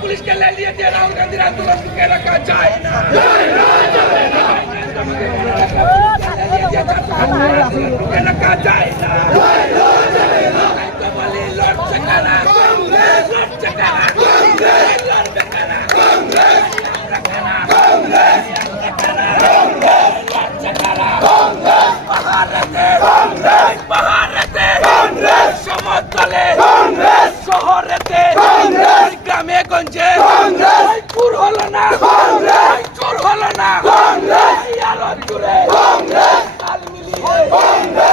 Police के ले लिए राहुल गांधी आंदोलन के रखा जाए ना रखा जाए ना लड़ चकाना लड़ चकाना लड़ चकाना পাহাড়েতে সমতলে শহরেতে গ্রামে গঞ্জে চুর হলো না চুর হলো না আলো জুড়ে তাল মিলিয়ে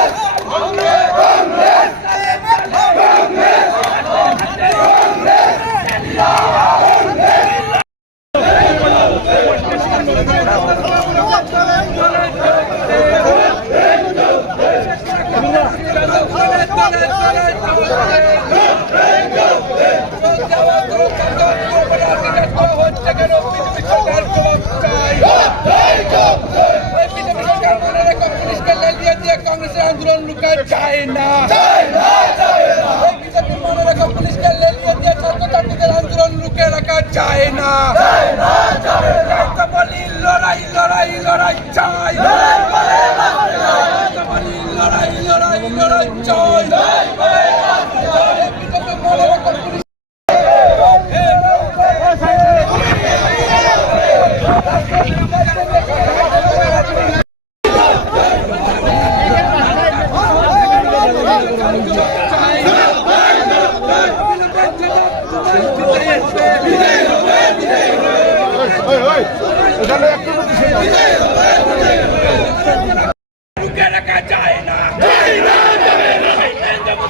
कांग्रेस आंदोलन रुका जाए ना बीजेपी माने रखा पुलिस के ले लिए दिया छात्र छात्रीদের आंदोलन रुके रखा जाए ना बोली लड़ाई लड़ाई लड़ाई चाय बोली लड़ाई लड़ाई लड़ाई चाय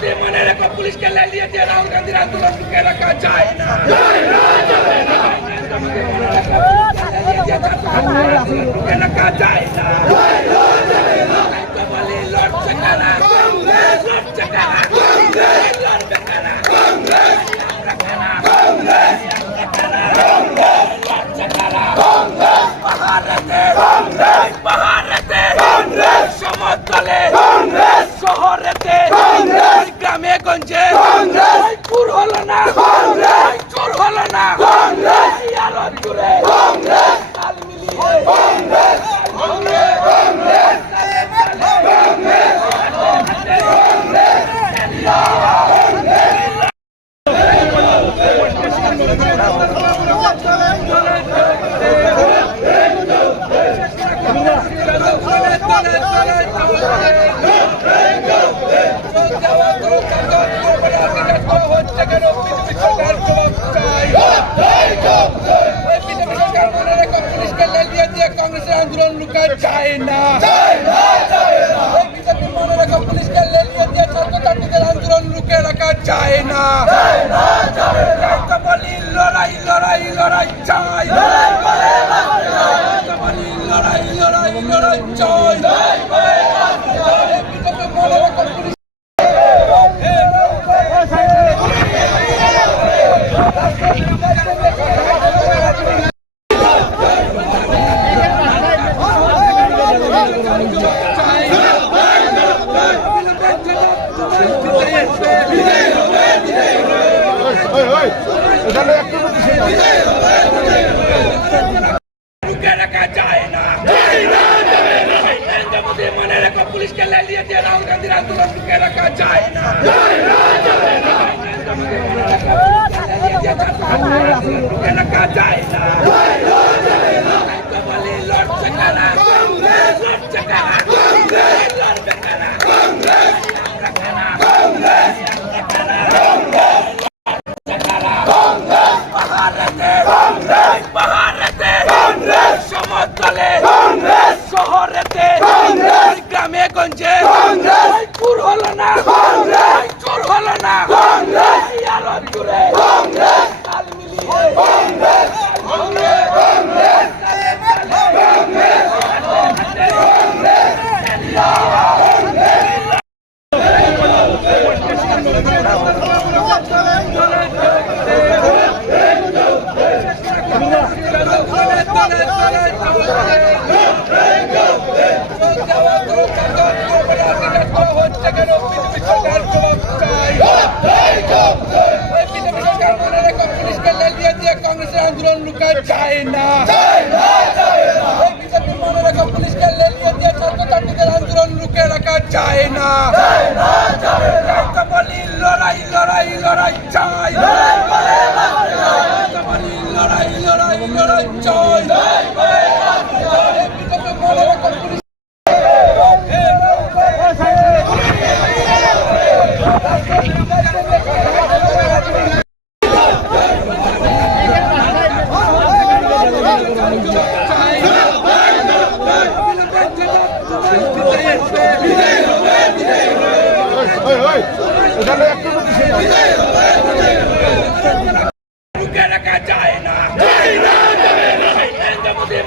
बीजेपी माने रखा पुलिस पुलिस के ले लिए राहुल गांधी आंदोलन के रखा जाए ना रखा जाए ना लड़ चकाना लड़ चकाना लड़ चकाना পাহাড়েতে সমতলে শহরেতে গ্রামে গঞ্জে চুর হলো না চুর হলো না আলো জুড়ে তাল মিলিয়ে कांग्रेस आंदोलन रुका जाए ना बीजेपी माने रखा पुलिस के ले लिए दिया छात्र छात्रीদের आंदोलन रुके रखा जाए ना बोली लड़ाई लड़ाई लड़ाई चाय बोली लड़ाई लड़ाई लड़ाई चाय बीजेपी माने रखा पुलिस रखा जाए ना माने रखा पुलिस के ले लिए राहुल गांधी आंदोलन के रखा जाए ना रखा जाए ना बोली लड़ चकाना लड़ चकाना लड़ चकाना পাহাড়েতে সমতলে শহরেতে গ্রামে গঞ্জে চুর হলো না চুর হলো না আলো জুড়ে তাল মিলিয়ে হচ্ছে কেন বিজেপি সরকার জবাব চাই। বিজেপি সরকার মনে রেখো পুলিশকে লেলিয়ে দিয়ে কংগ্রেসের আন্দোলন লুকায় যায় না। বিজেপি মনে রেখো পুলিশকে লেলিয়ে দিয়ে ছাত্রছাত্রীদের আন্দোলন লুকিয়ে রাখা যায় না। বলি লড়াই লড়াই লড়াই চাই। বলি লড়াই লড়াই লড়াই চাই। বিজেপি মনে রেখো পুলিশ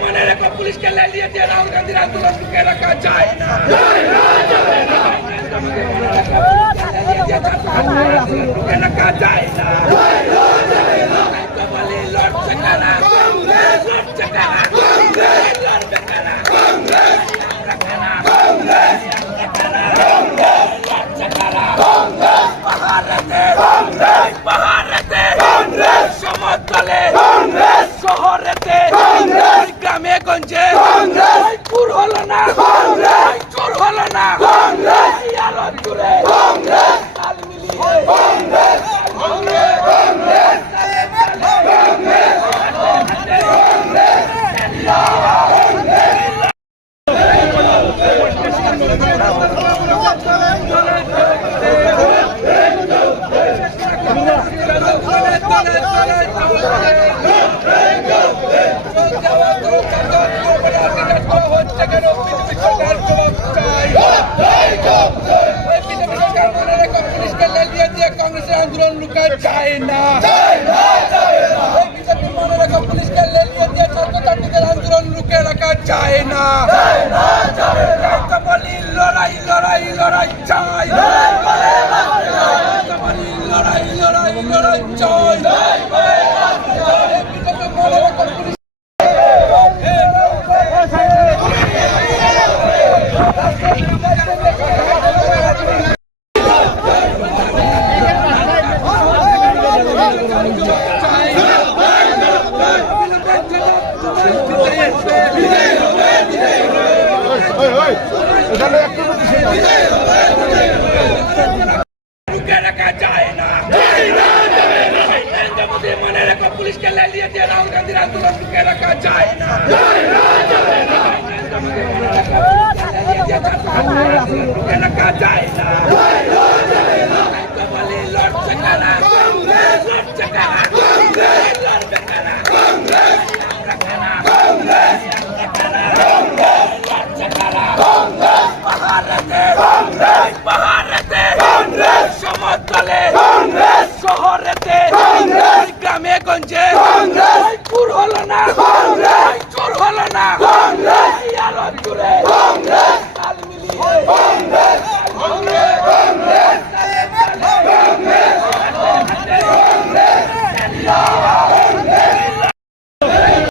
মনে রেখো পুলিশকে লেলিয়ে দিয়ে রাহুল গান্ধীর আন্দোলন লুকিয়ে রাখা যায় না। লুকিয়ে রাখা যায় না। বলি লড়ছে কারা, লড়ছে কারা, লড়বে কারা, লড়ছে কারা। পাহাড়েতে সমতলে শহরেতে গ্রামে গঞ্জে পুর হলো না, চোর হলো না, আলো জুড়ে তাল মিলিয়ে হচ্ছে কেন বিজেপি সরকার জবাব চাই। বিজেপি সরকার মনে রেখো পুলিশকে লেলিয়ে দিয়ে কংগ্রেসের আন্দোলন লুকায় যায় না। বিজেপি মনে রেখো পুলিশকে লেলিয়ে দিয়ে ছাত্রছাত্রীদের আন্দোলন লুকিয়ে রাখা যায় না। বলি লড়াই লড়াই লড়াই চাই। বলি লড়াই লড়াই লড়াই চাই। বিজেপি মনে রেখো পুলিশ মনে রেখো পুলিশকে লেলিয়ে দিয়ে রাহুল গান্ধীর আন্দোলন লুকিয়ে রাখা যায় না। লুকিয়ে রাখা যায় না। বলি লড়ছে কারা, লড়ছে কারা, লড়বে কারা, লড়ছে কারা। পাহাড়েতে সমতলে শহরেতে গ্রামে গঞ্জে পুর হলো না।